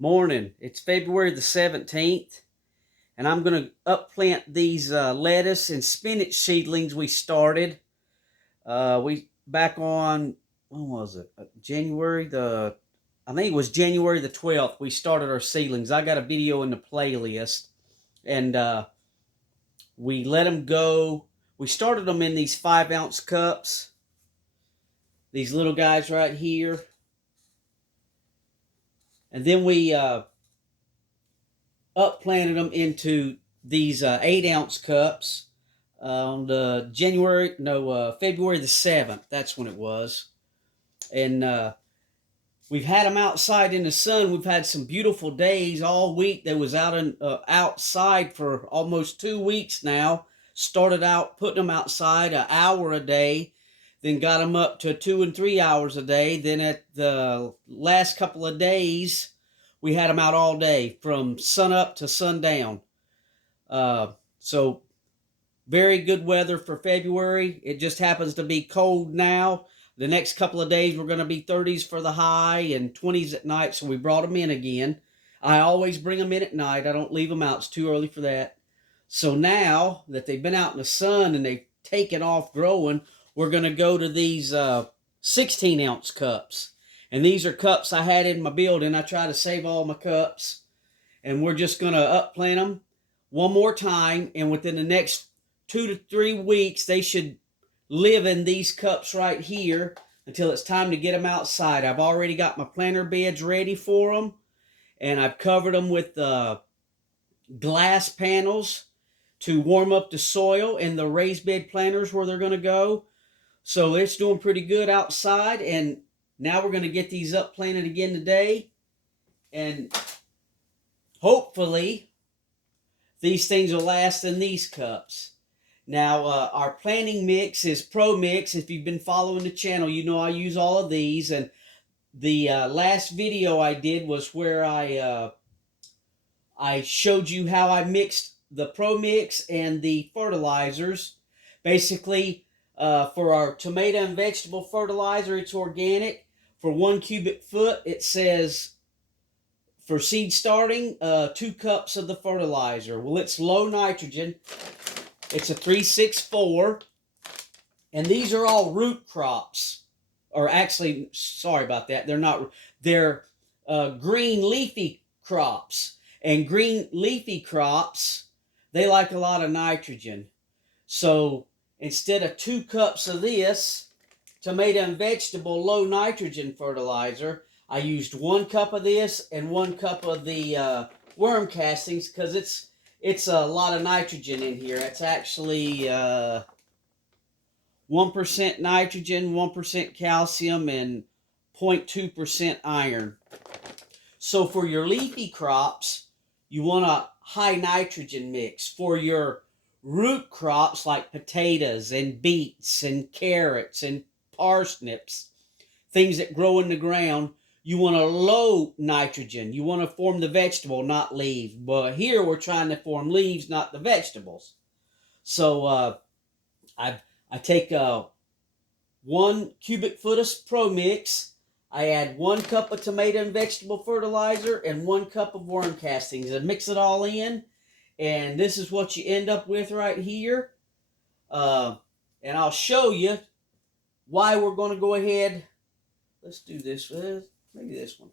Morning. It's February the 17th, and I'm going to upplant these lettuce and spinach seedlings we started. We back on, when was it? I think it was January the 12th, we started our seedlings. I got a video in the playlist, and we let them go. We started them in these 5-ounce cups, these little guys right here. And then we upplanted them into these 8-ounce cups on the February the 7th. That's when it was. And we've had them outside in the sun. We've had some beautiful days all week. They was outside for almost 2 weeks now. Started out putting them outside an hour a day, then got them up to 2 and 3 hours a day. Then at the last couple of days, we had them out all day from sun up to sundown. So very good weather for February. It just happens to be cold now. The next couple of days we're going to be 30s for the high and 20s at night, so we brought them in again. I always bring them in at night. I don't leave them out. It's too early for that. So now that they've been out in the sun and they've taken off growing, we're going to go to these 16-ounce cups. And these are cups I had in my building. I try to save all my cups. And we're just going to upplant them one more time. And within the next 2 to 3 weeks, they should live in these cups right here until it's time to get them outside. I've already got my planter beds ready for them. And I've covered them with glass panels to warm up the soil and the raised bed planters where they're going to go. So it's doing pretty good outside. And now we're going to get these upplanted again today. And hopefully these things will last in these cups. Now, our planting mix is Pro Mix. If you've been following the channel, you know I use all of these. And the last video I did was where I showed you how I mixed the Pro Mix and the fertilizers. Basically, for our tomato and vegetable fertilizer, it's organic. For 1 cubic foot, it says for seed starting, 2 cups of the fertilizer. Well, it's low nitrogen. It's a 364. And these are all root crops. Or actually, sorry about that. They're not. They're green leafy crops. And green leafy crops, they like a lot of nitrogen. So instead of 2 cups of this tomato and vegetable low nitrogen fertilizer, I used 1 cup of this and 1 cup of the worm castings because it's a lot of nitrogen in here. It's actually 1% nitrogen, 1% calcium, and 0.2% iron. So for your leafy crops, you want a high nitrogen mix. For your root crops like potatoes and beets and carrots and parsnips, things that grow in the ground, you want a low nitrogen. You want to form the vegetable, not leaves. But here we're trying to form leaves, not the vegetables. So I take 1 cubic foot of Pro Mix. I add 1 cup of tomato and vegetable fertilizer and 1 cup of worm castings and mix it all in. And this is what you end up with right here. And I'll show you why we're going to go ahead. Let's do this. Maybe this one.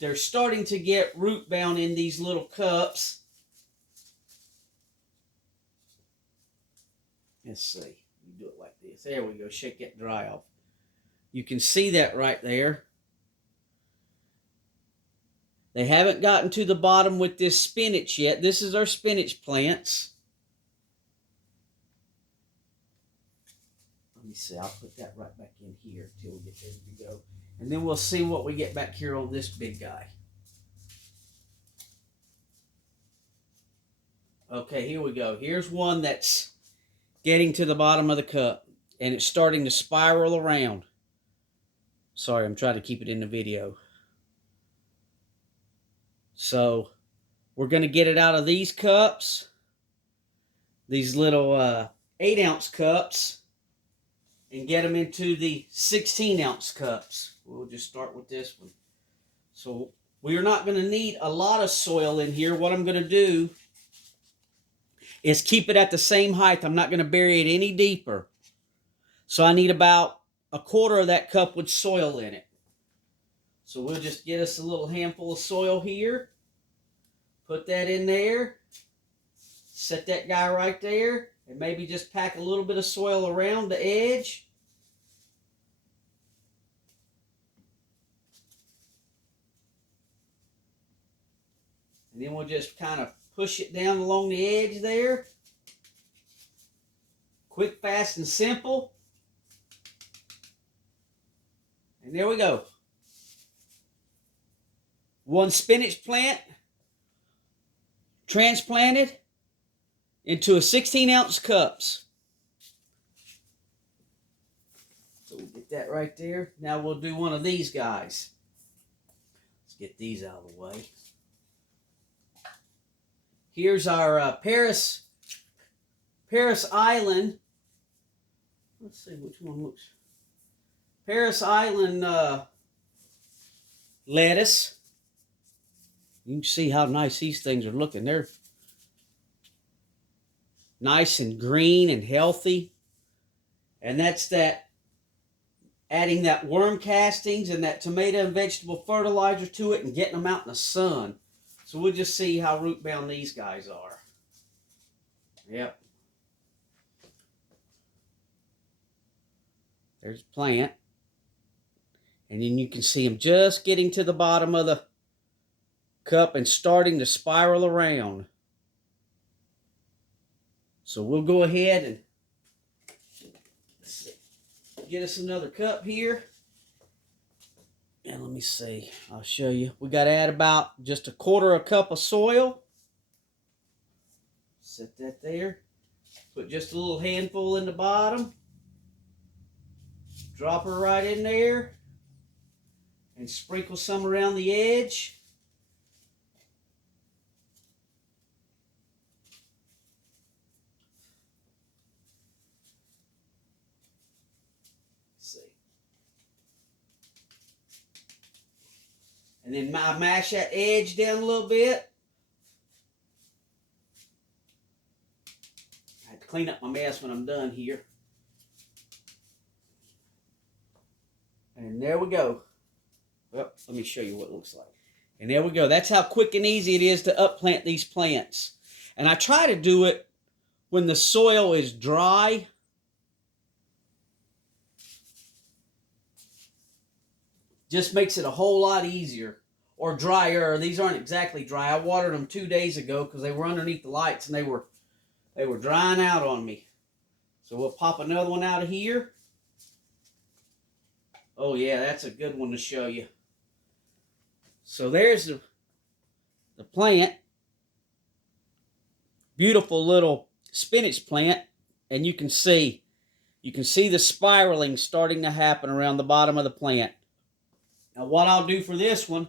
They're starting to get root bound in these little cups. Let's see. You do it like this. There we go. Shake that dry off. You can see that right there. They haven't gotten to the bottom with this spinach yet. This is our spinach plants. Let me see. I'll put that right back in here until we get ready to go. And then we'll see what we get back here on this big guy. Okay, here we go. Here's one that's getting to the bottom of the cup. And it's starting to spiral around. Sorry, I'm trying to keep it in the video. So, we're going to get it out of these cups. These little 8-ounce cups. And get them into the 16-ounce cups. We'll just start with this one. So, We are not going to need a lot of soil in here. What I'm going to do is keep it at the same height. I'm not going to bury it any deeper. So I need about a quarter of that cup with soil in it. So we'll just get us a little handful of soil here. Put that in there. Set that guy right there. And maybe just pack a little bit of soil around the edge. And then we'll just kind of push it down along the edge there. Quick, fast, and simple. And there we go. One spinach plant transplanted into a 16-ounce cups. So we'll get that right there. Now we'll do one of these guys. Let's get these out of the way. Here's our Paris Island. Let's see which one looks. Paris Island lettuce. You can see how nice these things are looking. They're nice and green and healthy. And that's that, adding that worm castings and that tomato and vegetable fertilizer to it and getting them out in the sun. So we'll just see how root bound these guys are. Yep. There's a plant. And then you can see them just getting to the bottom of the cup and starting to spiral around. So we'll go ahead and get us another cup here. And let me see, I'll show you. We got to add about just a quarter a cup of soil. Set that there. Put just a little handful in the bottom. Drop her right in there. And sprinkle some around the edge. Let's see. And then I mash that edge down a little bit. I have to clean up my mess when I'm done here. And there we go. Well, let me show you what it looks like. And there we go. That's how quick and easy it is to upplant these plants. And I try to do it when the soil is dry. Just makes it a whole lot easier. Or drier. These aren't exactly dry. I watered them 2 days ago because they were underneath the lights and they were drying out on me. So we'll pop another one out of here. Oh yeah, that's a good one to show you. So there's the plant. Beautiful little spinach plant. And you can see the spiraling starting to happen around the bottom of the plant. Now what I'll do for this one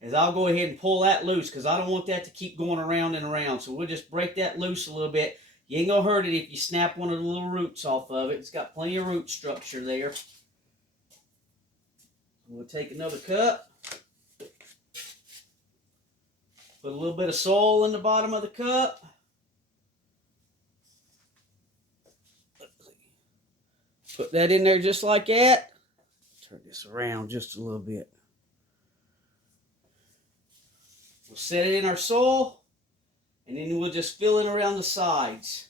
is I'll go ahead and pull that loose because I don't want that to keep going around and around. So we'll just break that loose a little bit. You ain't going to hurt it if you snap one of the little roots off of it. It's got plenty of root structure there. We'll take another cup. Put a little bit of soil in the bottom of the cup. Put that in there just like that. Turn this around just a little bit. We'll set it in our soil. And then we'll just fill in around the sides.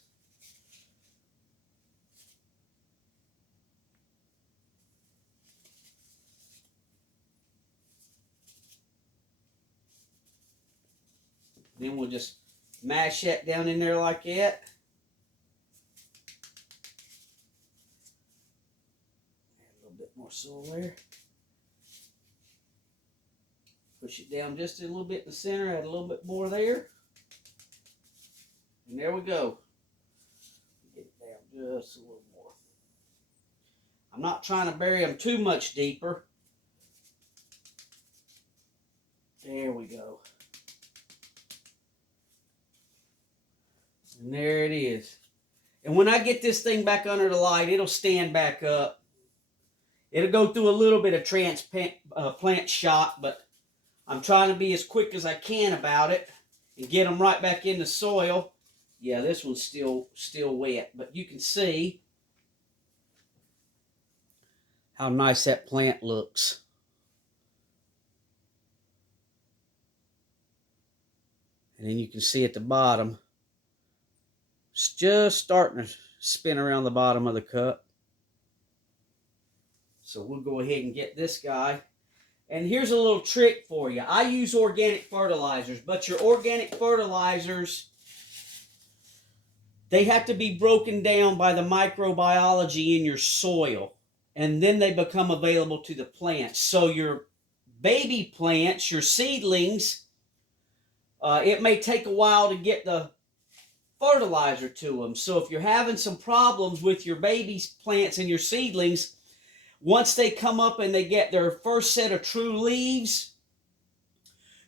Then we'll just mash that down in there like that. Add a little bit more soil there. Push it down just a little bit in the center. Add a little bit more there. And there we go. Get it down just a little more. I'm not trying to bury them too much deeper. There we go. And there it is. And when I get this thing back under the light, it'll stand back up. It'll go through a little bit of transplant shock, but I'm trying to be as quick as I can about it and get them right back in the soil. Yeah, this one's still wet, but you can see how nice that plant looks. And then you can see at the bottom, it's just starting to spin around the bottom of the cup. So we'll go ahead and get this guy. And here's a little trick for you. I use organic fertilizers, but your organic fertilizers, they have to be broken down by the microbiology in your soil. And then they become available to the plants. So your baby plants, your seedlings, it may take a while to get the fertilizer to them. So if you're having some problems with your baby plants and your seedlings, once they come up and they get their first set of true leaves,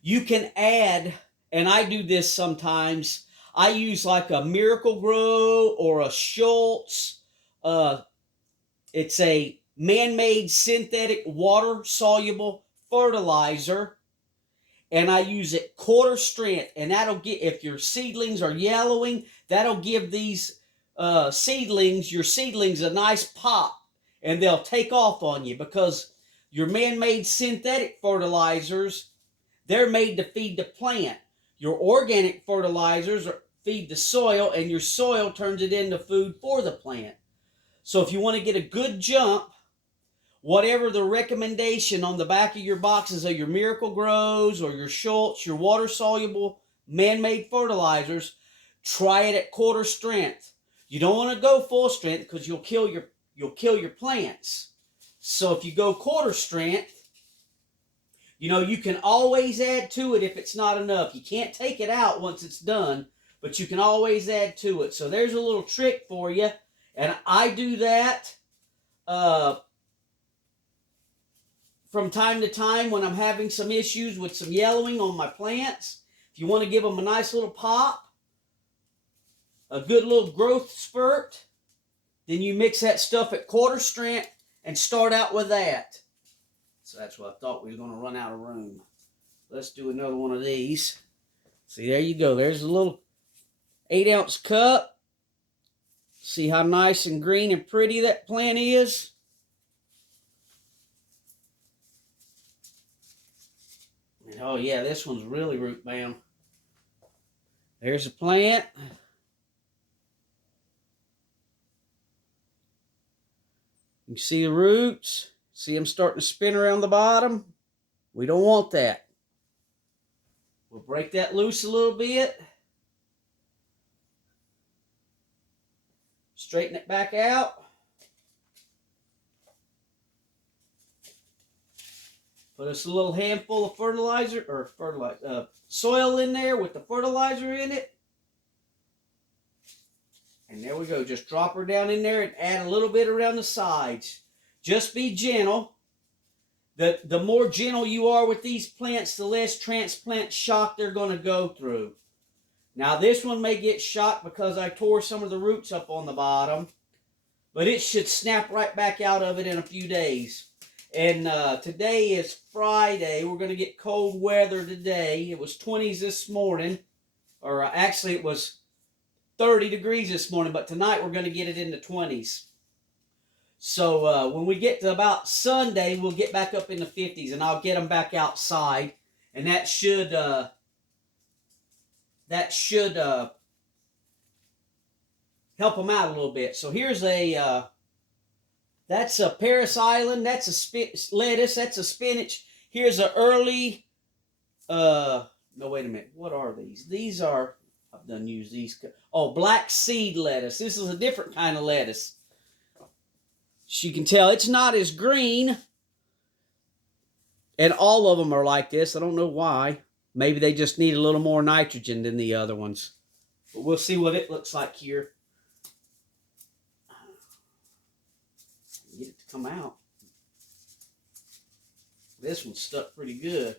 you can add, and I do this sometimes, I use like a Miracle Grow or a Schultz. It's a man-made synthetic water-soluble fertilizer, and I use it quarter strength, and that'll get, if your seedlings are yellowing, that'll give these your seedlings a nice pop, and they'll take off on you, because your man-made synthetic fertilizers, they're made to feed the plant. Your organic fertilizers feed the soil, and your soil turns it into food for the plant. So if you want to get a good jump, whatever the recommendation on the back of your boxes of your Miracle Grows or your Schultz, your water-soluble man-made fertilizers, try it at quarter strength. You don't want to go full strength because you'll kill your plants. So if you go quarter strength, you can always add to it if it's not enough. You can't take it out once it's done, but you can always add to it. So there's a little trick for you, and I do that from time to time when I'm having some issues with some yellowing on my plants. If you want to give them a nice little pop, a good little growth spurt, then you mix that stuff at quarter strength and start out with that. So that's what I thought we were going to run out of room. Let's do another one of these. See, there you go. There's a little 8-ounce cup. See how nice and green and pretty that plant is? And oh yeah, this one's really root bound. There's a plant. You can see the roots. See them starting to spin around the bottom? We don't want that. We'll break that loose a little bit. Straighten it back out. Put us a little handful of soil in there with the fertilizer in it. And there we go. Just drop her down in there and add a little bit around the sides. Just be gentle. The more gentle you are with these plants, the less transplant shock they're going to go through. Now this one may get shocked because I tore some of the roots up on the bottom, but it should snap right back out of it in a few days. And today is Friday. We're going to get cold weather today. It was 20s this morning, or actually it was 30 degrees this morning, but tonight we're going to get it in the 20s. So when we get to about Sunday, we'll get back up in the 50s, and I'll get them back outside, and that should help them out a little bit. So here's that's a Paris Island, that's a lettuce, that's a spinach. Here's an early, no, wait a minute, what are these? These are, I've done used these. Oh, black seed lettuce. This is a different kind of lettuce. As you can tell, it's not as green. And all of them are like this. I don't know why. Maybe they just need a little more nitrogen than the other ones. But we'll see what it looks like here. Get it to come out. This one's stuck pretty good.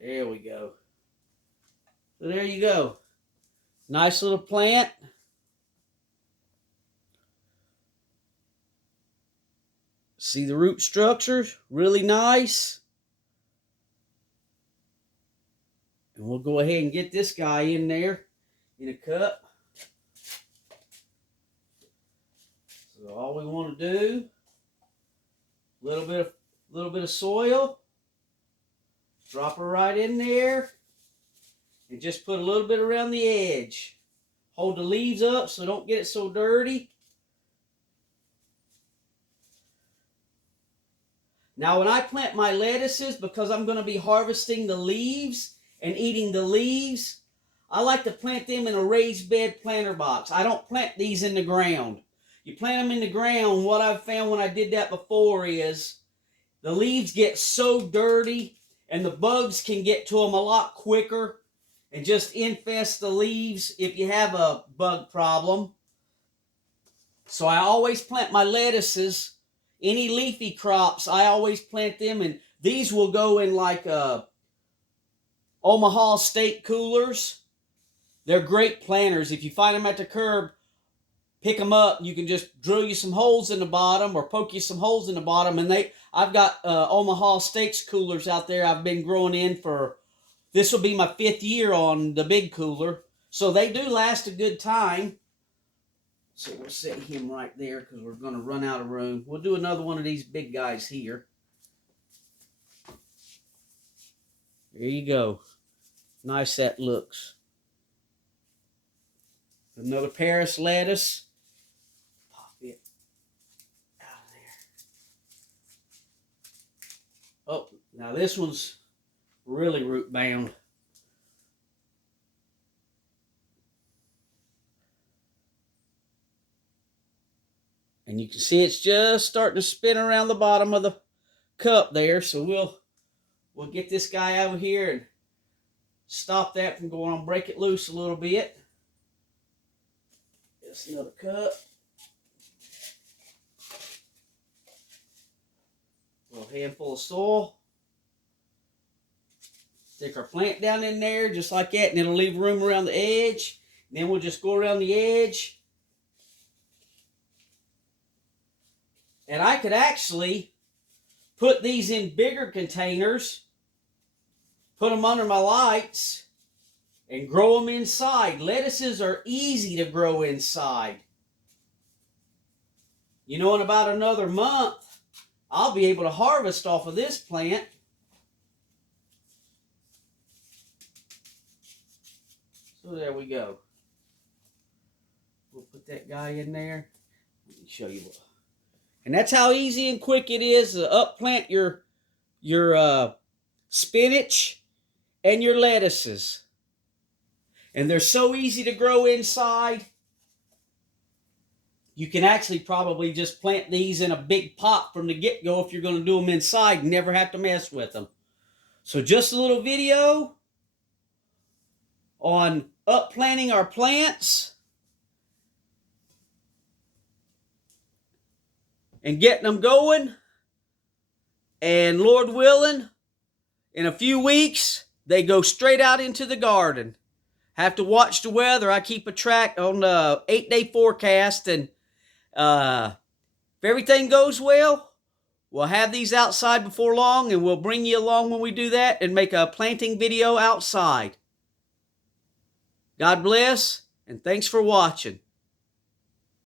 There we go. So there you go. Nice little plant. See the root structure? Really nice. And we'll go ahead and get this guy in there in a cup. So all we want to do, a little bit of soil, drop her right in there, and just put a little bit around the edge. Hold the leaves up so don't get it so dirty. Now when I plant my lettuces, because I'm going to be harvesting the leaves and eating the leaves, I like to plant them in a raised bed planter box. I don't plant these in the ground. You plant them in the ground, what I've found when I did that before is the leaves get so dirty and the bugs can get to them a lot quicker and just infest the leaves if you have a bug problem. So I always plant my lettuces, any leafy crops, I always plant them, and these will go in like Omaha steak coolers. They're great planters. If you find them at the curb, pick them up. You can just drill you some holes in the bottom or poke you some holes in the bottom. And I've got Omaha steaks coolers out there I've been growing in for, this will be my 5th year on the big cooler. So they do last a good time. So we'll set him right there because we're going to run out of room. We'll do another one of these big guys here. There you go. Nice that looks. Another Paris lettuce. Pop it out of there. Oh, now this one's really root bound. And you can see it's just starting to spin around the bottom of the cup there. So we'll get this guy over here and stop that from going on, break it loose a little bit. Just another cup. A little handful of soil. Stick our plant down in there just like that, and it'll leave room around the edge. And then we'll just go around the edge. And I could actually put these in bigger containers, put them under my lights, and grow them inside. Lettuces are easy to grow inside. You know, in about another month, I'll be able to harvest off of this plant. So there we go. We'll put that guy in there. Let me show you what. And that's how easy and quick it is to upplant your spinach and your lettuces. And they're so easy to grow inside. You can actually probably just plant these in a big pot from the get-go if you're going to do them inside and never have to mess with them. So just a little video on upplanting our plants and getting them going. And Lord willing, in a few weeks, they go straight out into the garden. Have to watch the weather. I keep a track on the 8-day forecast, and if everything goes well, we'll have these outside before long, and we'll bring you along when we do that and make a planting video outside. God bless, and thanks for watching.